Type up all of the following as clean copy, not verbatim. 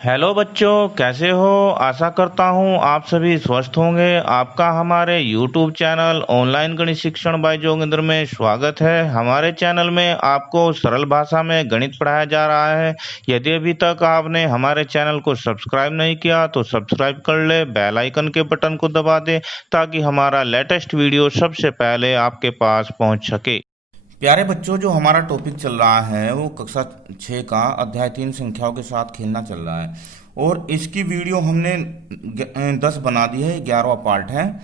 Hello बच्चों, कैसे हो। आशा करता हूँ आप सभी स्वस्थ होंगे। आपका हमारे YouTube चैनल ऑनलाइन गणित शिक्षण बाय जोगिंदर में स्वागत है। हमारे चैनल में आपको सरल भाषा में गणित पढ़ाया जा रहा है। यदि अभी तक आपने हमारे चैनल को सब्सक्राइब नहीं किया तो सब्सक्राइब कर ले, बेल आइकन के बटन को दबा दे ताकि हमारा लेटेस्ट वीडियो सबसे पहले आपके पास पहुँच सके। प्यारे बच्चों, जो हमारा टॉपिक चल रहा है वो कक्षा 6 का अध्याय 3 संख्याओं के साथ खेलना चल रहा है। और इसकी वीडियो हमने 10 बना दी है, 11वां पार्ट है।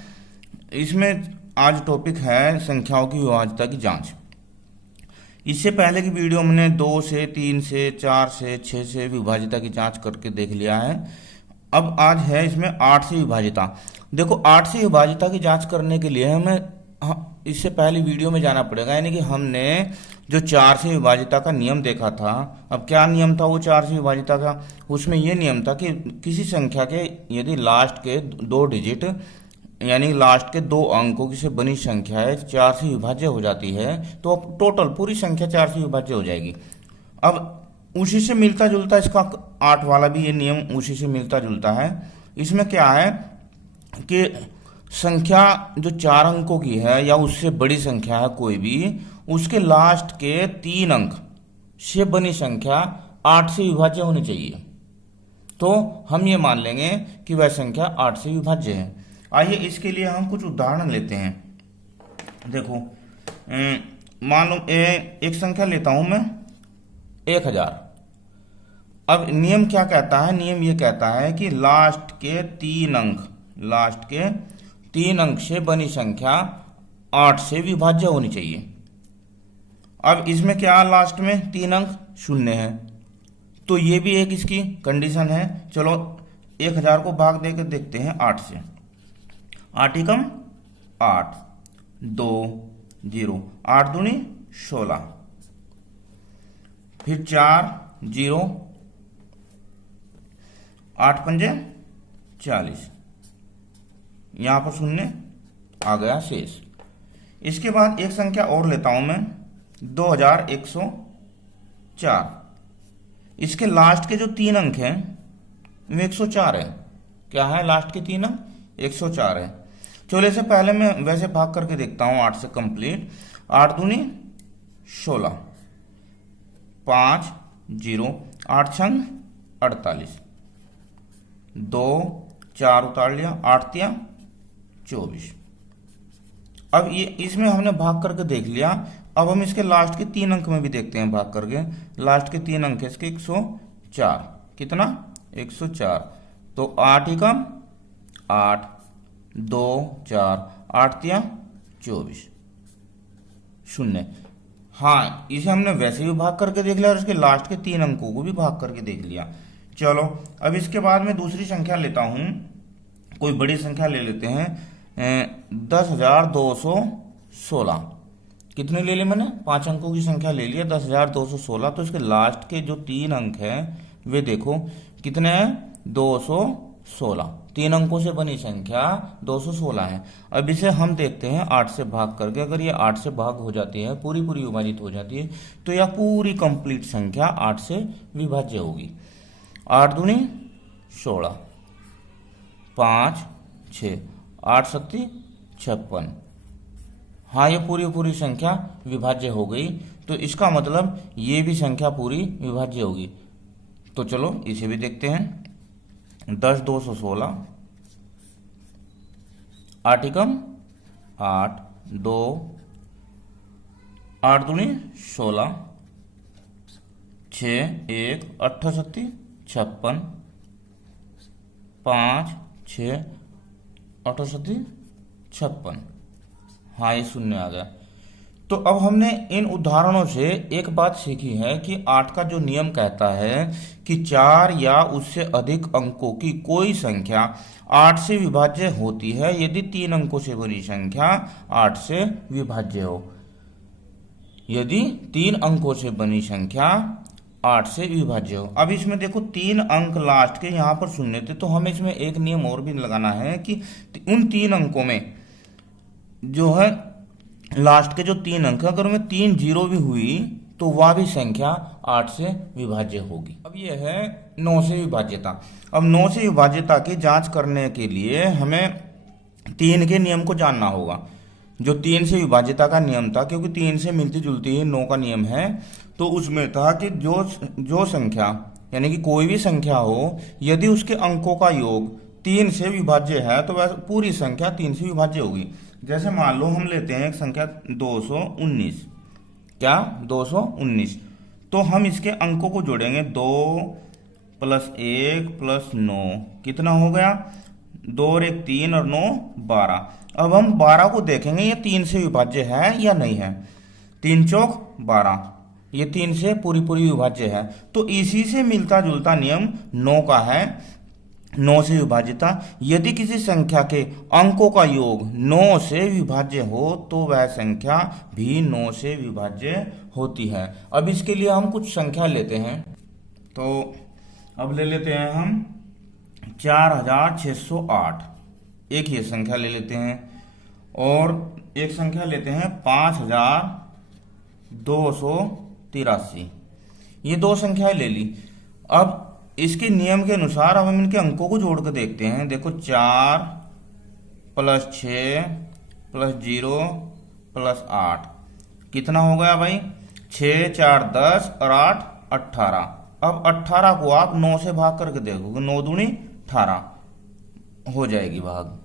इसमें आज टॉपिक है संख्याओं की विभाज्यता की जांच। इससे पहले की वीडियो हमने 2 से 3 से 4 से 6 से विभाज्यता की जांच करके देख लिया है। अब आज है इसमें 8 से विभाज्यता। देखो, 8 से विभाज्यता की जांच करने के लिए हमें इससे पहले वीडियो में जाना पड़ेगा, यानी कि हमने जो 4 से विभाज्यता का नियम देखा था। अब क्या नियम था वो 4 से विभाज्यता का? उसमें ये नियम था कि किसी संख्या के यदि लास्ट के 2 डिजिट यानी लास्ट के 2 अंकों की से बनी संख्या है 4 से विभाज्य हो जाती है, तो अब टोटल पूरी संख्या 4 से विभाज्य हो जाएगी। अब उसी से मिलता जुलता इसका 8 वाला भी ये नियम उसी से मिलता जुलता है। इसमें क्या है कि संख्या जो 4 अंकों की है या उससे बड़ी संख्या है कोई भी, उसके लास्ट के 3 अंक से बनी संख्या 8 से विभाज्य होनी चाहिए। तो हम ये मान लेंगे कि वह संख्या 8 से विभाज्य है। आइए इसके लिए हम कुछ उदाहरण लेते हैं। देखो, मान लो एक संख्या लेता हूं मैं 1000। अब नियम क्या कहता है? नियम ये कहता है कि लास्ट के 3 अंक से बनी संख्या 8 से विभाज्य होनी चाहिए। अब इसमें क्या लास्ट में 3 अंक शून्य है, तो ये भी एक इसकी कंडीशन है। चलो 1000 को भाग देकर देखते हैं 8 से। 8 एकम 8, 2 0, 8 दूनी 16, फिर 4 0, 8 पंजे 40, यहां पर शून्य आ गया शेष। इसके बाद एक संख्या और लेता हूं मैं 2104। इसके लास्ट के जो 3 अंक हैं वो 104 है। क्या है लास्ट के 3 अंक? 104 है। चलो इसे पहले मैं वैसे भाग करके देखता हूं 8 से कंप्लीट। 8 दूनी 16, 5 0, 8 छंग 48, 2 4 उतार लिया, 8 तिया 24। अब ये इसमें हमने भाग करके देख लिया। अब हम इसके लास्ट के 3 अंक में भी देखते हैं भाग करके। लास्ट के 3 अंक है इसके 104। कितना? 104। तो 8 एकम 8, 2 4, 8 तिया 24, शून्य। हाँ, इसे हमने वैसे भी भाग करके देख लिया और इसके लास्ट के 3 अंकों को भी भाग करके देख लिया। चलो अब इसके बाद मैं दूसरी संख्या लेता हूं, कोई बड़ी संख्या ले लेते हैं 10,216। कितने ले लिए मैंने? 5 अंकों की संख्या ले लिया 10,216। तो इसके लास्ट के जो 3 अंक हैं वे देखो कितने हैं? 216। 3 अंकों से बनी संख्या 216 है। अब इसे हम देखते हैं 8 से भाग करके। अगर ये 8 से भाग हो जाती है, पूरी विभाजित हो जाती है, तो यह पूरी कंप्लीट संख्या 8 से विभाज्य होगी। 8 दूनी 16, 5 6, 8 सत्ती 56। हाँ, ये पूरी संख्या विभाज्य हो गई। तो इसका मतलब ये भी संख्या पूरी विभाज्य होगी। तो चलो इसे भी देखते हैं। 10,216, 8 एकम 8, 2 8 दूनी 16, 6 1, 8 सत्ती 56, 5 6, 8 सत्ती 56। हाँ, ये शून्य आ गया। तो अब हमने इन उदाहरणों से एक बात सीखी है कि 8 का जो नियम कहता है कि 4 या उससे अधिक अंकों की कोई संख्या 8 से विभाज्य होती है यदि 3 अंकों से बनी संख्या 8 से विभाज्य हो। यदि 3 अंकों से बनी संख्या 8 से विभाज्य हो। अब इसमें देखो 3 अंक लास्ट के यहाँ पर शून्य थे, तो हमें इसमें एक नियम और भी लगाना है कि उन 3 अंकों में जो है लास्ट के जो 3 अंक है, अगर उनमें 3 जीरो भी हुई तो वह भी संख्या 8 से विभाज्य होगी। अब यह है 9 से विभाज्यता। अब 9 से विभाज्यता की जांच करने के लिए हमें 3 के नियम को जानना होगा। जो 3 से विभाज्यता का नियम था, क्योंकि 3 से मिलती जुलती ही 9 का नियम है, तो उसमें था कि जो संख्या यानी कि कोई भी संख्या हो, यदि उसके अंकों का योग 3 से विभाज्य है तो वह पूरी संख्या 3 से विभाज्य होगी। जैसे मान लो हम लेते हैं एक संख्या 219, क्या 219, तो हम इसके अंकों को जोड़ेंगे 2 + 1 + 9, कितना हो गया 2 और 1 3 और 9 12। अब हम 12 को देखेंगे ये 3 से विभाज्य है या नहीं है। 3 चौक 12, ये 3 से पूरी विभाज्य है। तो इसी से मिलता जुलता नियम 9 का है, 9 से विभाज्यता। यदि किसी संख्या के अंकों का योग 9 से विभाज्य हो तो वह संख्या भी 9 से विभाज्य होती है। अब इसके लिए हम कुछ संख्या लेते हैं। तो अब ले लेते हैं हम 4608, एक ही संख्या ले लेते हैं, और एक संख्या लेते हैं 5283। ये दो संख्याएं ले ली। अब इसके नियम के अनुसार अब हम इनके अंकों को जोड़ कर देखते हैं। देखो 4 + 6 + 0 + 8 कितना हो गया भाई 6 4 10 और 8 18। अब 18 को आप 9 से भाग करके देखोगे, 9 दूनी 18 हो जाएगी भाग।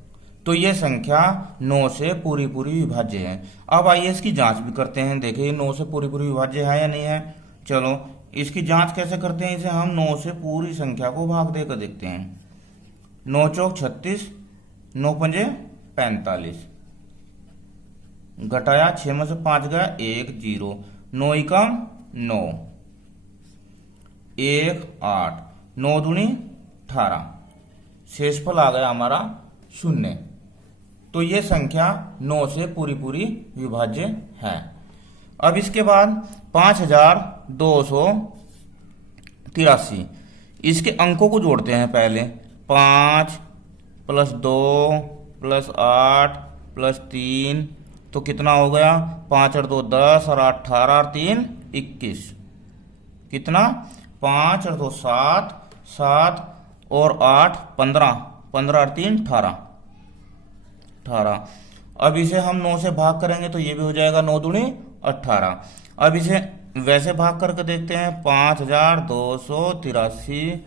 तो ये संख्या 9 से पूरी विभाज्य है। अब आइए इसकी जांच भी करते हैं। देखिए 9 से पूरी विभाज्य है या नहीं है। चलो इसकी जांच कैसे करते हैं, इसे हम 9 से पूरी संख्या को भाग देकर देखते हैं। 9 चौक 36, 9 पंजे 45, घटाया 6 में से 5 गया 1 0, 9 एकम 9, 1 8, 9 दूनी 18, शेषफल आ गया हमारा 0। तो ये संख्या 9 से पूरी विभाज्य है। अब इसके बाद 5283, इसके अंकों को जोड़ते हैं पहले। 5 + 2 + 8 + 3, तो कितना हो गया 5 और 2 10 और 8 18 और 3 21, कितना 5 और 2 7 7 और 8 15 15 और 3 18 18। अब इसे हम 9 से भाग करेंगे तो ये भी हो जाएगा 9 दूनी 18। अब इसे वैसे भाग करके देखते हैं। 5283,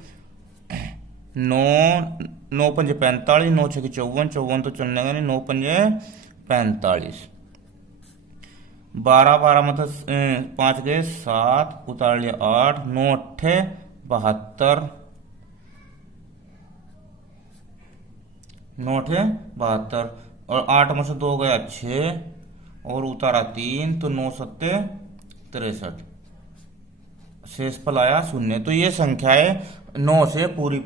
9 पंजे 45, 9 छके 54, 54 तो चलने का नहीं, 9 पंजे 45, 12 12 मतलब 5 गए 7, उतार लिया 8, 9 अट्ठे 72, 9 अट्ठे 72 और 8 में से 2 गया 6 और उतारा 3, तो 9 सत्ते 63, शेषफल आया 0। तो ये संख्याएं 9 से पूरी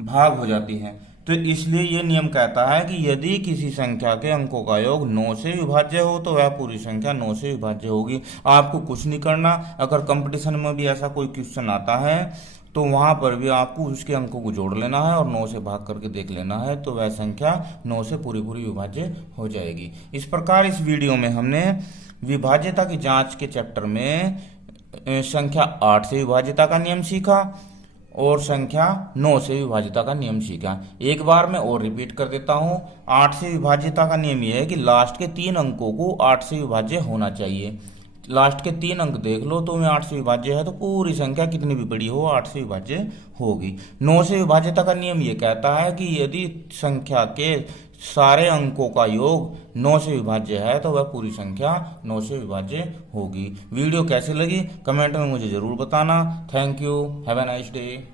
भाग हो जाती हैं। तो इसलिए ये नियम कहता है कि यदि किसी संख्या के अंकों का योग 9 से विभाज्य हो तो वह पूरी संख्या 9 से विभाज्य होगी। आपको कुछ नहीं करना। अगर कंपटीशन में भी ऐसा कोई क्वेश्चन आता है तो वहां पर भी आपको उसके अंकों को जोड़ लेना है और 9 से भाग करके देख लेना है, तो वह संख्या 9 से पूरी विभाज्य हो जाएगी। इस प्रकार इस वीडियो में हमने विभाज्यता की जांच के चैप्टर में संख्या 8 से विभाज्यता का नियम सीखा और संख्या 9 से विभाज्यता का नियम सीखा। एक बार मैं और रिपीट कर देता हूं। 8 से विभाज्यता का नियम यह है कि लास्ट के 3 अंकों को 8 से विभाज्य होना चाहिए। लास्ट के 3 अंक देख लो तो में 8 से विभाज्य है, तो पूरी संख्या कितनी भी बड़ी हो 8 से विभाज्य होगी। 9 से विभाज्यता का नियम ये कहता है कि यदि संख्या के सारे अंकों का योग 9 से विभाज्य है तो वह पूरी संख्या 9 से विभाज्य होगी। वीडियो कैसी लगी कमेंट में मुझे जरूर बताना। Thank you, have a nice day.